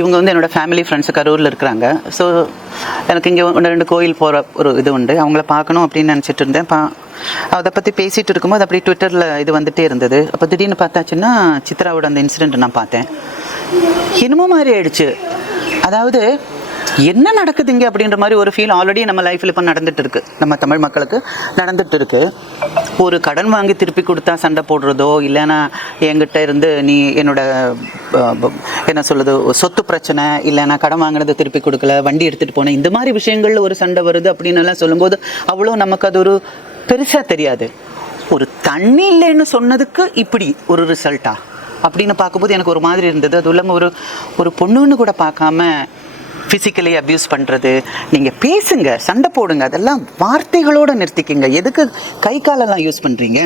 இவங்க வந்து என்னோட ஃபேமிலி ஃப்ரெண்ட்ஸ் கரூரில் இருக்கிறாங்க. ஸோ எனக்கு இங்கே ஒன்று ரெண்டு கோயில் போகிற ஒரு இது உண்டு. அவங்கள பார்க்கணும் அப்படின்னு நினச்சிட்டு இருந்தேன். பா அதை பற்றி பேசிகிட்டு இருக்கும்போது அப்படியே ட்விட்டரில் இது வந்துகிட்டே இருந்தது. அப்போ திடீர்னு பார்த்தாச்சுன்னா சித்ராவோட அந்த இன்சிடெண்ட் நான் பார்த்தேன். என்னமோ மாதிரி ஆயிடுச்சு. அதாவது என்ன நடக்குதுங்க அப்படின்ற மாதிரி ஒரு ஃபீல் ஆல்ரெடி நம்ம லைஃப்பில் இப்போ நடந்துட்டு இருக்கு நம்ம தமிழ் மக்களுக்கு நடந்துட்டு இருக்கு ஒரு கடன் வாங்கி திருப்பி கொடுத்தா சண்டை போடுறதோ இல்லைன்னா என்கிட்ட இருந்து நீ என்னோட என்ன சொல்லுது சொத்து பிரச்சனை இல்லைன்னா கடன் வாங்கினதை திருப்பி கொடுக்கல வண்டி எடுத்துகிட்டு போனேன் இந்த மாதிரி விஷயங்களில் ஒரு சண்டை வருது அப்படின்னு எல்லாம் சொல்லும்போது அவ்வளோ நமக்கு அது ஒரு பெருசாக தெரியாது. ஒரு தண்ணி இல்லைன்னு சொன்னதுக்கு இப்படி ஒரு ரிசல்ட்டா அப்படின்னு பார்க்கும்போது எனக்கு ஒரு மாதிரி இருந்தது. அதுவும் இல்லாமல் ஒரு ஒரு பொண்ணுன்னு கூட பார்க்காம ஃபிசிக்கலி அப்யூஸ் பண்ணுறது நீங்கள் பேசுங்க சண்டை போடுங்க அதெல்லாம் வார்த்தைகளோடு நிறுத்திக்கிங்க. எதுக்கு கை காலெல்லாம் யூஸ் பண்ணுறீங்க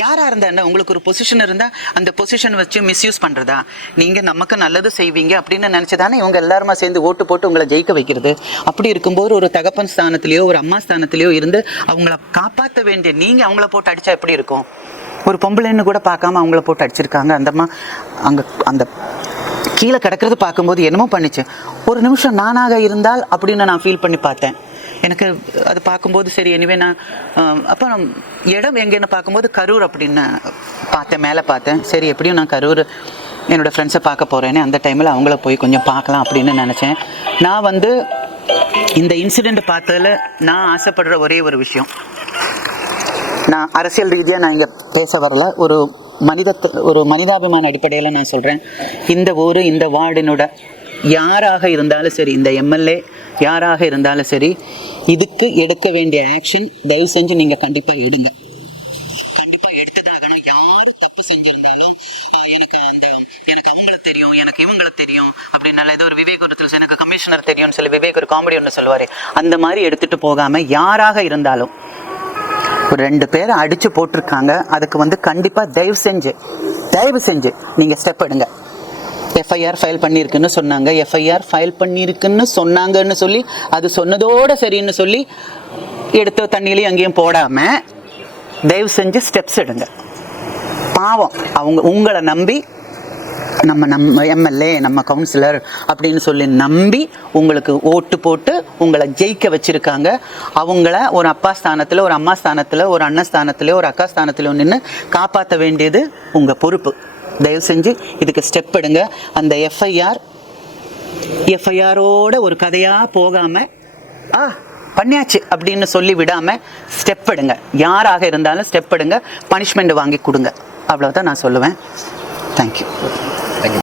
யாராக இருந்தா என்ன உங்களுக்கு ஒரு பொசிஷன் இருந்தால் அந்த பொசிஷன் வச்சு மிஸ்யூஸ் பண்ணுறதா நீங்கள் நமக்கு நல்லது செய்வீங்க அப்படின்னு நினச்சி தானே இவங்க எல்லாருமா சேர்ந்து ஓட்டு போட்டு உங்களை ஜெயிக்க வைக்கிறது? அப்படி இருக்கும்போது ஒரு தகப்பன் ஸ்தானத்திலேயோ ஒரு அம்மா ஸ்தானத்திலேயோ இருந்து அவங்கள காப்பாற்ற வேண்டிய நீங்கள் அவங்கள போட்டு அடித்தா எப்படி இருக்கும்? ஒரு பொம்பளைன்னு கூட பார்க்காம அவங்கள போட்டு அடிச்சிருக்காங்க. அந்தம்மா அங்கே அந்த கீழே கிடக்கிறது பார்க்கும்போது என்னமோ பண்ணிச்சு. ஒரு நிமிஷம் நானாக இருந்தால் அப்படின்னு நான் ஃபீல் பண்ணி பார்த்தேன். எனக்கு அது பார்க்கும்போது சரி எனிவே நான் அப்போ நான் இடம் எங்கேன்னு பார்க்கும்போது கரூர் அப்படின்னு பார்த்தேன் மேலே பார்த்தேன். சரி எப்படியும் நான் கரூர் என்னோடய ஃப்ரெண்ட்ஸை பார்க்க போகிறேன்னு அந்த டைமில் அவங்கள போய் கொஞ்சம் பார்க்கலாம் அப்படின்னு நினச்சேன். நான் வந்து இந்த இன்சிடெண்ட் பார்த்ததில் நான் ஆசைப்படுற ஒரே ஒரு விஷயம். நான் அரசியல் ரீதியாக நான் இங்கே பேச வரல. ஒரு மனித ஒரு மனிதாபிமான அடிப்படையில் நான் சொல்கிறேன் இந்த ஊர் இந்த வார்டினோட யாராக இருந்தாலும் சரி இந்த எம்எல்ஏ யாராக இருந்தாலும் சரி இதுக்கு எடுக்க வேண்டிய ஆக்ஷன் தயவு செஞ்சு நீங்கள் கண்டிப்பாக எடுங்க. கண்டிப்பாக எடுத்துதாகணும். யார் தப்பு செஞ்சுருந்தாலும் எனக்கு அந்த எனக்கு அவங்கள தெரியும் எனக்கு இவங்கள தெரியும் அப்படின்னால ஏதோ ஒரு விவேக் எனக்கு கமிஷனர் தெரியும்னு சொல்லி விவேக் ஒரு காமெடி ஒன்று சொல்லுவார். அந்த மாதிரி எடுத்துகிட்டு போகாமல் யாராக இருந்தாலும் ஒரு ரெண்டு பேரை அடித்து போட்டிருக்காங்க. அதுக்கு வந்து கண்டிப்பாக தயவு செஞ்சு தயவு செஞ்சு நீங்கள் ஸ்டெப் எடுங்க. எஃப்ஐஆர் ஃபைல் பண்ணியிருக்குன்னு சொன்னாங்க. எஃப்ஐஆர் ஃபைல் பண்ணியிருக்குன்னு சொன்னாங்கன்னு சொல்லி அது சொன்னதோடு சரின்னு சொல்லி எடுத்த தண்ணியிலையும் அங்கேயும் போடாமல் தயவு செஞ்சு ஸ்டெப்ஸ் எடுங்க. பாவம் அவங்க உங்களை நம்பி நம்ம நம்ம எம்எல்ஏ நம்ம கவுன்சிலர் அப்படின்னு சொல்லி நம்பி உங்களுக்கு ஓட்டு போட்டு உங்களை ஜெயிக்க வச்சுருக்காங்க. அவங்கள ஒரு அப்பா ஸ்தானத்தில் ஒரு அம்மா ஸ்தானத்தில் ஒரு அண்ணன் ஸ்தானத்தில் ஒரு அக்கா ஸ்தானத்தில் நின்று காப்பாற்ற வேண்டியது உங்கள் பொறுப்பு. தயவு செஞ்சு இதுக்கு ஸ்டெப் எடுங்க. அந்த எஃப்ஐஆர் எஃப்ஐஆரோட ஒரு கதையாக போகாமல் ஆ பண்ணியாச்சு அப்படின்னு சொல்லி விடாமல் ஸ்டெப் எடுங்க. யாராக இருந்தாலும் ஸ்டெப் எடுங்க. பனிஷ்மெண்ட் வாங்கி கொடுங்க. அவ்வளோதான் நான் சொல்லுவேன். தேங்க்யூ